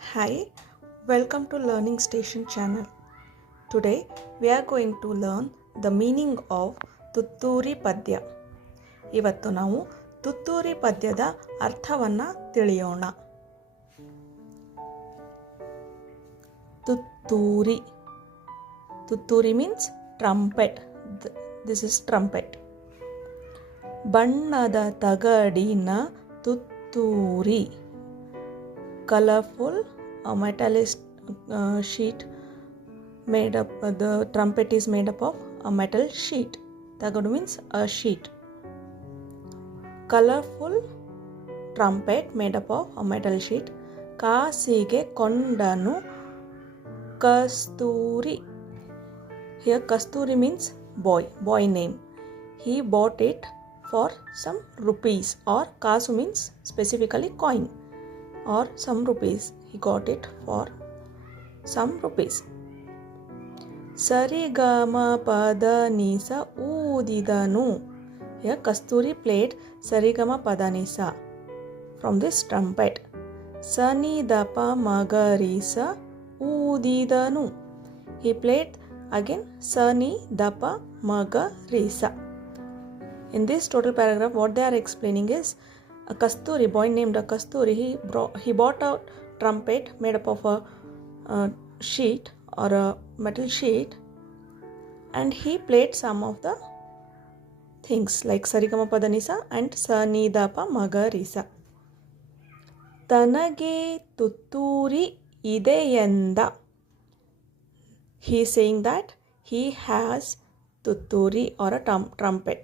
Hi, welcome to Learning Station channel. Today we are going to learn the meaning of ತುತ್ತೂರಿ ಪದ್ಯ. ಇವತ್ತು ನಾವು ತುತ್ತೂರಿ ಪದ್ಯದ ಅರ್ಥವನ್ನು ತಿಳಿಯೋಣ. ತುತ್ತೂರಿ. ತುತ್ತೂರಿ means trumpet. This is trumpet. ಬಣ್ಣದ ತಗಡಿನ ತುತ್ತೂರಿ. Colorful metallic sheet made up. The trumpet is made up of a metal sheet. Tagadu means a sheet. Colorful trumpet made up of a metal sheet. Kasige kondanu Kasturi. Here Kasturi means boy name. He bought it for some rupees, or kasu means specifically coin, or some rupees. He got it for some rupees. Sarigama padanisa udidanu. Here Kasturi played Sarigama padanisa from this trumpet. Sani dapa magarisa udidanu. He played again Sani dapa magarisa. In this total paragraph, what they are explaining is a Kasturi, boy named a Kasturi, he bought a trumpet made up of a sheet or a metal sheet, and he played some of the things like Sarigama Padanisa and Sanidapa Magarisa. Tanage Tutturi ideyenda. He is saying that he has Tutturi or a trumpet.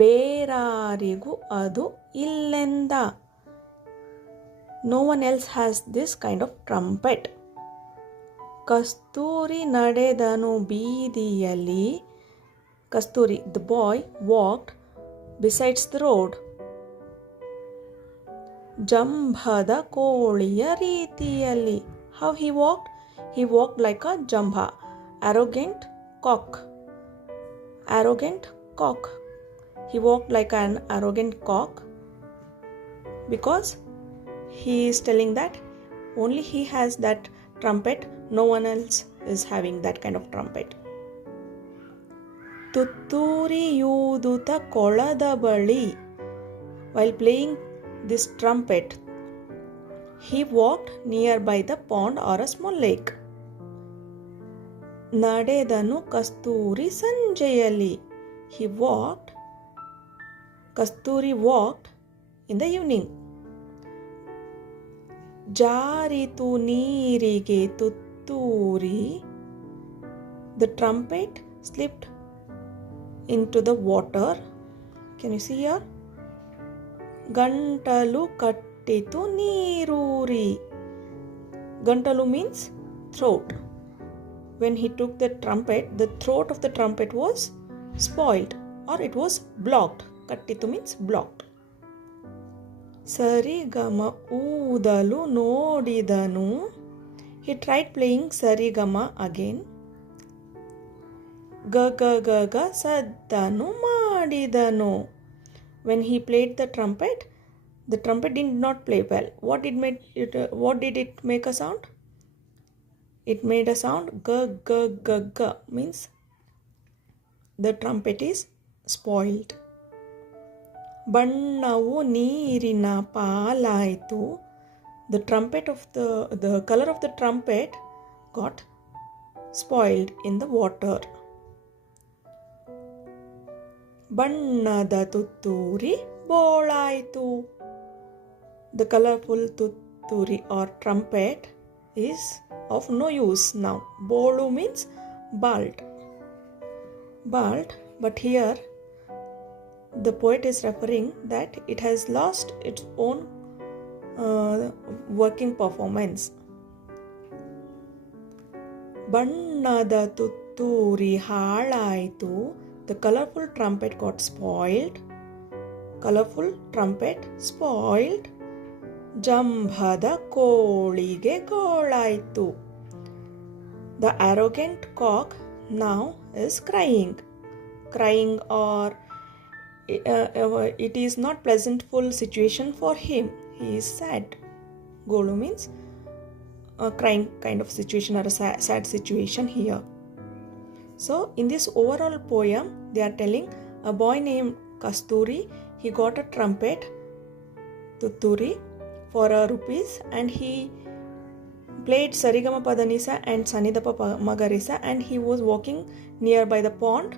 ಬೇರಾರಿಗೂ ಅದು ಇಲ್ಲೆಂದ. No one else has this kind of trumpet. ಕಸ್ತೂರಿ ನಡೆದನು ಬೀದಿಯಲ್ಲಿ. Kasturi, the boy, walked besides the road. ಜಂಭದ ಕೋಳಿಯ ರೀತಿಯಲ್ಲಿ. How he walked? He walked like a jambha, arrogant cock. Arrogant cock. He walked like an arrogant cock because he is telling that only he has that trumpet, no one else is having that kind of trumpet. ತುತ್ತೂರಿಯೂದುತ ಕೊಳದ ಬಳಿ. While playing this trumpet, he walked nearby the pond or a small lake. ನಡೆದನು ಕಸ್ತೂರಿ ಸಂಜೆಯಲ್ಲಿ. He walked. Kasturi walked in the evening. ಜಾರಿತು ನೀರಿಗೆ ತುತ್ತೂರಿ. The trumpet slipped into the water. Can you see here? ಗಂಟಲು ಕಟ್ಟಿತು ನೀರೂರಿ. ಗಂಟಲು means throat. When he took the trumpet, the throat of the trumpet was spoiled, or it was blocked. ಕಟ್ಟಿತು means blocked. ಸರಿಗಮ ಊದಲು ನೋಡಿದನು. He tried playing ಸರಿಗಮ again. ಗಗ ಸದ್ದನು ಮಾಡಿದನು. When he played the trumpet did not play well. What did it make a sound? It made a sound ga, means the trumpet is spoiled. ಬಣ್ಣವು ನೀರಿನ ಪಾಲಾಯಿತು. The trumpet of the color of the trumpet got spoiled in the water. ಬಣ್ಣದ ತುತ್ತೂರಿ ಬೋಳಾಯಿತು. The colorful tutturi or trumpet is of no use now. Bolu means bald, but here the poet is referring that it has lost its own working performance. ಬಣ್ಣದ ತುತ್ತೂರಿ ಹಾಳಾಯಿತು. The colorful trumpet got spoiled. Colorful trumpet spoiled. ಜಂಭದ ಕೋಳಿಗೆ ಗೋಳಾಯಿತು. The arrogant cock now is crying, or it is not pleasantful situation for him. He is sad. Golu means a crying kind of situation or a sad situation here. So in this overall poem, they are telling a boy named Kasturi, he got a trumpet, Tutturi, for rupees, and he played Sarigama Padanisa and Sanidapa Magarisa, and he was walking nearby the pond,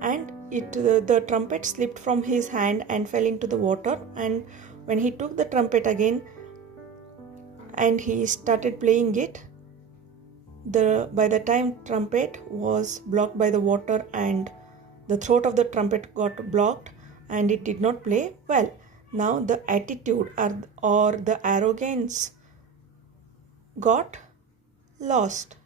and the trumpet slipped from his hand and fell into the water. And when he took the trumpet again and he started playing it, by the time trumpet was blocked by the water and the throat of the trumpet got blocked and it did not play well. Now the attitude or the arrogance got lost.